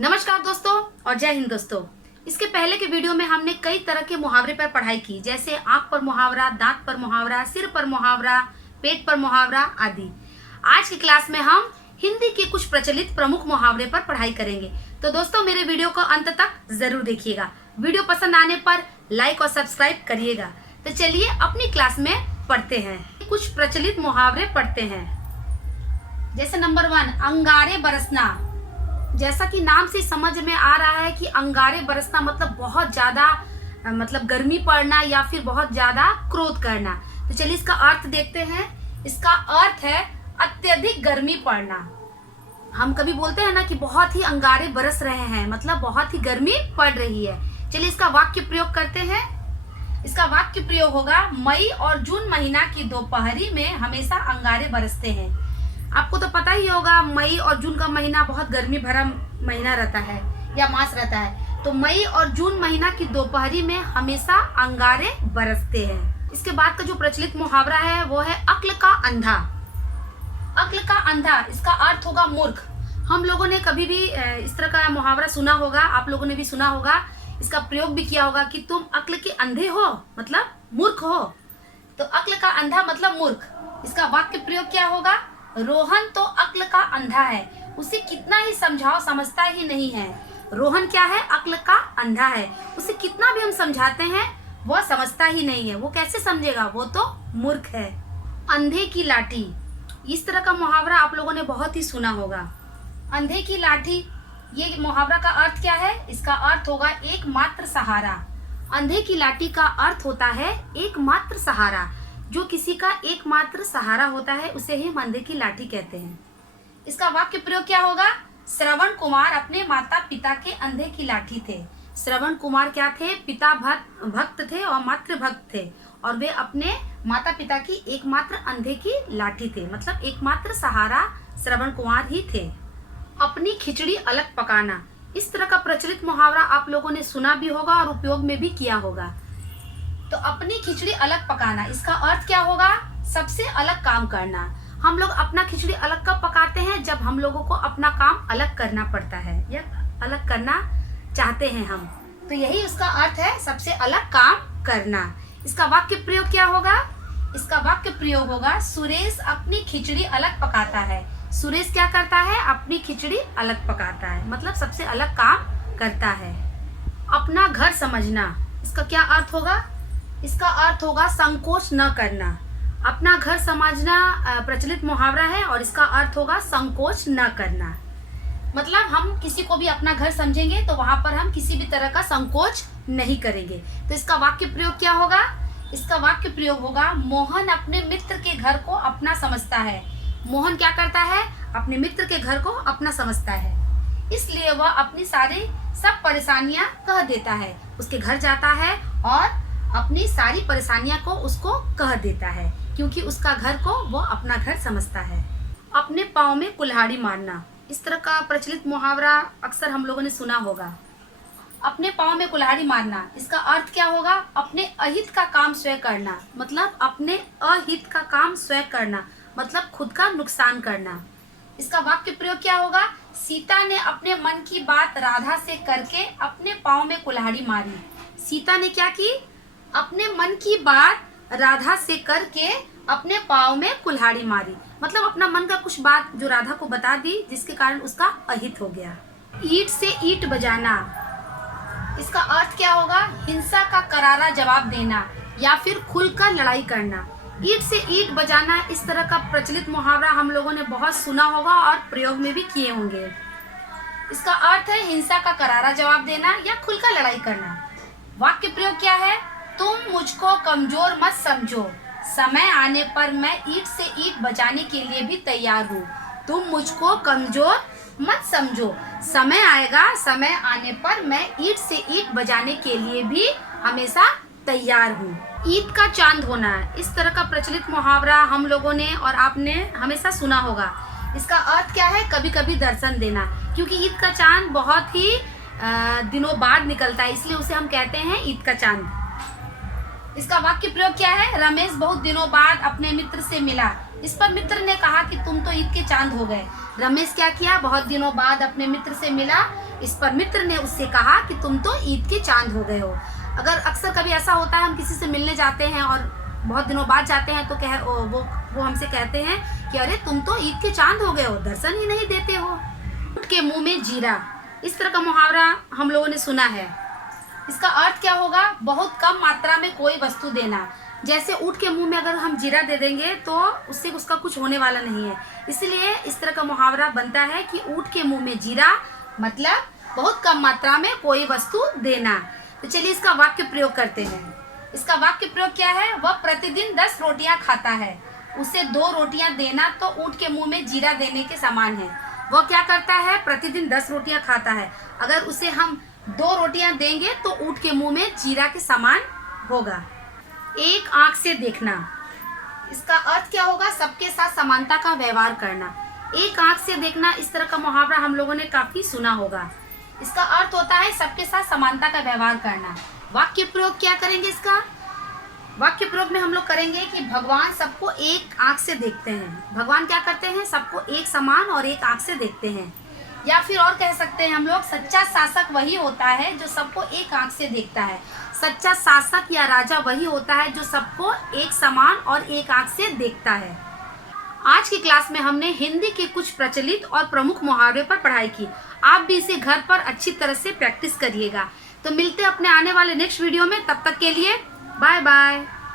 नमस्कार दोस्तों और जय हिंद दोस्तों। इसके पहले के वीडियो में हमने कई तरह के मुहावरे पर पढ़ाई की, जैसे आंख पर मुहावरा, दांत पर मुहावरा, सिर पर मुहावरा, पेट पर मुहावरा आदि। आज की क्लास में हम हिंदी के कुछ प्रचलित प्रमुख मुहावरे पर पढ़ाई करेंगे। तो दोस्तों मेरे वीडियो को अंत तक जरूर देखिएगा। वीडियो पसंद आने पर लाइक और सब्सक्राइब करिएगा। तो चलिए अपनी क्लास में पढ़ते हैं। कुछ प्रचलित मुहावरे पढ़ते हैं। जैसे नंबर 1, अंगारे बरसना। जैसा कि नाम से समझ में आ रहा है कि अंगारे बरसना मतलब बहुत ज्यादा गर्मी पड़ना या फिर बहुत ज्यादा क्रोध करना। तो चलिए इसका अर्थ देखते हैं। इसका अर्थ है अत्यधिक गर्मी पड़ना। हम कभी बोलते हैं ना कि बहुत ही अंगारे बरस रहे हैं, मतलब बहुत ही गर्मी पड़ रही है। चलिए इसका वाक्य प्रयोग करते हैं। इसका वाक्य प्रयोग होगा, मई और जून महीना की दोपहरी में हमेशा अंगारे बरसते हैं। आपको तो पता ही होगा मई और जून का महीना बहुत गर्मी भरा महीना रहता है या मास रहता है। तो मई और जून महीना की दोपहरी में हमेशा अंगारे बरसते हैं। इसके बाद का जो प्रचलित मुहावरा है वो है अक्ल का अंधा। अक्ल का अंधा, इसका अर्थ होगा मूर्ख। हम लोगों ने कभी भी इस तरह का मुहावरा सुना होगा, आप लोगों ने भी सुना होगा, इसका प्रयोग भी किया होगा कि तुम अक्ल के अंधे हो, मतलब मूर्ख हो। तो अक्ल का अंधा मतलब मूर्ख। इसका वाक्य प्रयोग क्या होगा, रोहन तो अक्ल का अंधा है, उसे कितना ही समझाओ समझता ही नहीं है। रोहन क्या है, अक्ल का अंधा है, उसे कितना भी हम समझाते हैं वह समझता ही नहीं है। वो कैसे समझेगा, वो तो मूर्ख है। अंधे की लाठी, इस तरह का मुहावरा आप लोगों ने बहुत ही सुना होगा। अंधे की लाठी, ये मुहावरा का अर्थ क्या है, इसका अर्थ होगा एकमात्र सहारा। अंधे की लाठी का अर्थ होता है एकमात्र सहारा। जो किसी का एकमात्र सहारा होता है उसे ही हम अंधे की लाठी कहते हैं। इसका वाक्य प्रयोग क्या होगा, श्रवण कुमार अपने माता पिता के अंधे की लाठी थे। श्रवण कुमार क्या थे, पिता भक्त थे और मातृ भक्त थे, और वे अपने माता पिता की एकमात्र अंधे की लाठी थे, मतलब एकमात्र सहारा श्रवण कुमार ही थे। अपनी खिचड़ी अलग पकाना, इस तरह का प्रचलित मुहावरा आप लोगों ने सुना भी होगा और उपयोग में भी किया होगा। तो अपनी खिचड़ी अलग पकाना, इसका अर्थ क्या होगा, सबसे अलग काम करना। हम लोग अपना खिचड़ी अलग कब पकाते हैं, जब हम लोगों को अपना काम अलग करना पड़ता है या अलग करना चाहते हैं हम। तो यही उसका अर्थ है, सबसे अलग काम करना। इसका वाक्य प्रयोग क्या होगा, इसका वाक्य प्रयोग होगा, सुरेश अपनी खिचड़ी अलग पकाता है। सुरेश क्या करता है, अपनी खिचड़ी अलग पकाता है, मतलब सबसे अलग काम करता है। अपना घर समझना, इसका क्या अर्थ होगा, इसका अर्थ होगा संकोच न करना। अपना घर समझना प्रचलित मुहावरा है और इसका अर्थ होगा संकोच न करना। मतलब हम किसी को भी अपना घर समझेंगे तो वहां पर हम किसी भी तरह का संकोच नहीं करेंगे। तो इसका वाक्य प्रयोग क्या होगा, इसका वाक्य प्रयोग होगा, मोहन अपने मित्र के घर को अपना समझता है। मोहन क्या करता है, अपने मित्र के घर को अपना समझता है, इसलिए वह अपनी सारी सब परेशानियां कह देता है। उसके घर जाता है और अपनी सारी परेशानियां को उसको कह देता है, क्योंकि उसका घर को वो अपना घर समझता है। अपने पाँव में कुल्हाड़ी मारना, इस तरह का प्रचलित मुहावरा अक्सर हम लोगों ने सुना होगा। अपने पाँव में कुल्हाड़ी मारना, इसका अर्थ क्या होगा, अपने अहित का काम स्वयं करना, मतलब अपने अहित का काम स्वयं करना, मतलब खुद का नुकसान करना। इसका वाक्य प्रयोग क्या होगा, सीता ने अपने मन की बात राधा से करके अपने पाँव में कुल्हाड़ी मारी। सीता ने क्या की, अपने मन की बात राधा से करके अपने पाँव में कुल्हाड़ी मारी, मतलब अपना मन का कुछ बात जो राधा को बता दी, जिसके कारण उसका अहित हो गया। ईंट से ईंट बजाना, इसका अर्थ क्या होगा, हिंसा का करारा जवाब देना या फिर खुलकर लड़ाई करना। ईंट से ईंट बजाना, इस तरह का प्रचलित मुहावरा हम लोगों ने बहुत सुना होगा और प्रयोग में भी किए होंगे। इसका अर्थ है हिंसा का करारा जवाब देना या खुलकर लड़ाई करना। वाक्य प्रयोग क्या है, तुम मुझको कमजोर मत समझो, समय आने पर मैं ईंट से ईंट बजाने के लिए भी तैयार हूँ। तुम मुझको कमजोर मत समझो, समय आएगा, समय आने पर मैं ईंट से ईंट बजाने के लिए भी हमेशा तैयार हूँ। ईद का चांद होना, इस तरह का प्रचलित मुहावरा हम लोगों ने और आपने हमेशा सुना होगा। इसका अर्थ क्या है, कभी कभी दर्शन देना, क्योंकि ईद का चांद बहुत ही दिनों बाद निकलता है, इसलिए उसे हम कहते हैं ईद का चांद। इसका वाक्य प्रयोग क्या है, रमेश बहुत दिनों बाद अपने मित्र से मिला। इस पर मित्र ने कहा कि तुम तो ईद के चांद हो गए। रमेश क्या किया, बहुत दिनों बाद अपने मित्र से मिला, इस पर मित्र ने उससे कहा कि तुम तो ईद के चांद हो गए हो। अगर अक्सर कभी ऐसा होता है, हम किसी से मिलने जाते हैं और बहुत दिनों बाद जाते हैं तो वो हमसे कहते हैं कि अरे तुम तो ईद के चांद हो गए हो, दर्शन ही नहीं देते हो। ऊँट के मुंह में जीरा, इस तरह का मुहावरा हम लोगों ने सुना है। इसका अर्थ क्या होगा? बहुत कम मात्रा में कोई वस्तु देना। जैसे ऊँट के मुंह में अगर हम जीरा दे देंगे तो उससे उसका कुछ होने वाला नहीं है, इसलिए इस तरह का मुहावरा बनता है कि ऊँट के मुंह में जीरा मतलब बहुत कम मात्रा में कोई वस्तु देना। तो चलिए इसका वाक्य प्रयोग करते हैं। इसका वाक्य प्रयोग क्या है? वह प्रतिदिन 10 रोटियां खाता है, उसे 2 रोटियां देना तो ऊँट के मुंह में जीरा देने के समान है। वह क्या करता है? प्रतिदिन 10 रोटियां खाता है, अगर उसे हम 2 रोटियां देंगे तो ऊँट के मुंह में जीरा के समान होगा। एक आंख से देखना, इसका अर्थ क्या होगा? सबके साथ समानता का व्यवहार करना। एक आंख से देखना, इस तरह का मुहावरा हम लोगों ने काफी सुना होगा। इसका अर्थ होता है सबके साथ समानता का व्यवहार करना। वाक्य प्रयोग क्या करेंगे? इसका वाक्य प्रयोग में हम लोग करेंगे कि भगवान सबको एक आंख से देखते हैं। भगवान क्या करते हैं? सबको एक समान और एक आंख से देखते हैं। या फिर और कह सकते हैं हम लोग, सच्चा शासक वही होता है जो सबको एक आंख से देखता है। सच्चा शासक या राजा वही होता है जो सबको एक समान और एक आंख से देखता है। आज की क्लास में हमने हिंदी के कुछ प्रचलित और प्रमुख मुहावरे पर पढ़ाई की। आप भी इसे घर पर अच्छी तरह से प्रैक्टिस करिएगा। तो मिलते हैं अपने आने वाले नेक्स्ट वीडियो में, तब तक के लिए बाय बाय।